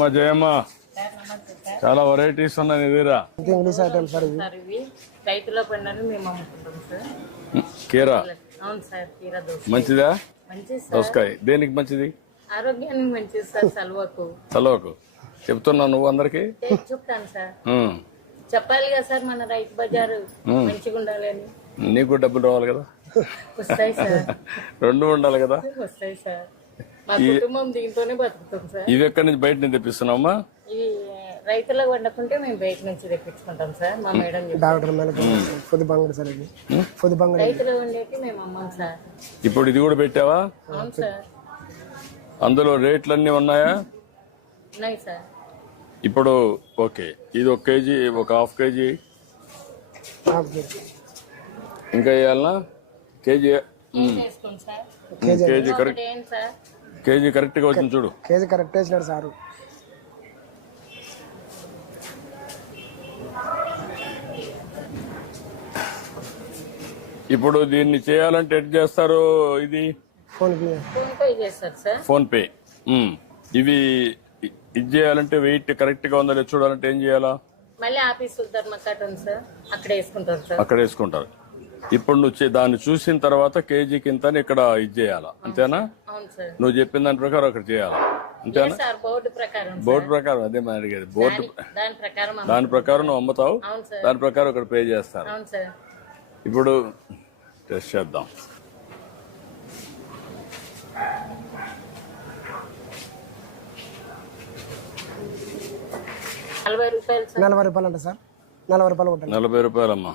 మా జయమ్మ చాలా వెరైటీస్ ఉన్నాయి నీ దగ్గర. ఇంగ్లీష్ ఐటమ్స్ సార్ సార్ ఇవి రైతుల పండుగను మేము అమ్ముకుంటాం సార్. కీరా అవును సార్, కీరా దోస మంచిదా? మంచిది సార్. దోసకాయ దేనికి మంచిది? ఆరోగ్యానికి మంచిది సార్. సలువకు చలవకు చెప్తున్నావు నువ్వు అందరికి. చెప్తాను సార్. చెప్పాలి కదా సార్, మన రైతు బజారు మంచిగా ఉండాలి అని. నీకు డబ్బులు రావాలి కదా. వస్తాయి సార్. రెండు ఉండాలి కదా. వస్తాయి సార్. మా కుటుంబం దీంతోనే బతుకుతాం సార్. ఇవి ఎక్కడి నుంచి బయట నుంచి తెప్పిస్తున్నావమ్మా? ఇవి రైతులకు వండకుంటే మేము బయట నుంచి తెప్పించుకుంటాం సార్. మా మేడం డాక్టర్ పొద్దు బంగారు సార్ ఇది పొద్దు బంగారు రైతులు వండేటి మేము అమ్మాం సార్. ఇప్పుడు ఇది కూడా పెట్టావా? అవును సార్. అందులో రేట్లు అన్ని ఉన్నాయా? ఉన్నాయి సార్. ఇప్పుడు ఓకే, ఇది 1 కేజీ, ఒక హాఫ్ కేజీ ఇంకా వేయాలనా? కేజీ వేసుకోండి సార్. కేజీ కరెక్ట్, ఏంటి సార్? కేజీ కరెక్ట్ గా వచ్చింది చూడు. కేజీ కరెక్ట్ వేసినాడు సారు. ఇప్పుడు దీన్ని చేయాలంటే ఎట్ చేస్తారు? ఇది ఫోన్ పే చేస్తారు సార్. PhonePe. ఇవి ఇది చేయాలంటే వెయిట్ కరెక్ట్ గా ఉందా చూడాలంటే ఏం చేయాలా? మళ్ళీ ఆఫీస్ ధర్మకట్ ఉంది సార్, అక్కడ వేసుకుంటారు సార్. అక్కడ వేసుకుంటారు. ఇప్పుడు నువ్వు దాన్ని చూసిన తర్వాత కేజీకి ఇంత ఇక్కడ ఇది చేయాలా, అంతేనా? అవును సార్. నువ్వు చెప్పిన దాని ప్రకారం అక్కడ చేయాలా, అంతేనా? సార్ బోర్డు ప్రకారం. బోర్డు ప్రకారం అదే మనం అడిగేది. బోర్డు దాని ప్రకారం నువ్వు అమ్ముతావు, అవును సార్. దాని ప్రకారం ఇక్కడ పే చేస్తారు. అవును సార్. ఇప్పుడు టెస్ట్ చేద్దాం. రూపాయలు 40 రూపాయలు అంట సార్. 40 రూపాయలు ఉంటుంది. 40 రూపాయలమ్మా.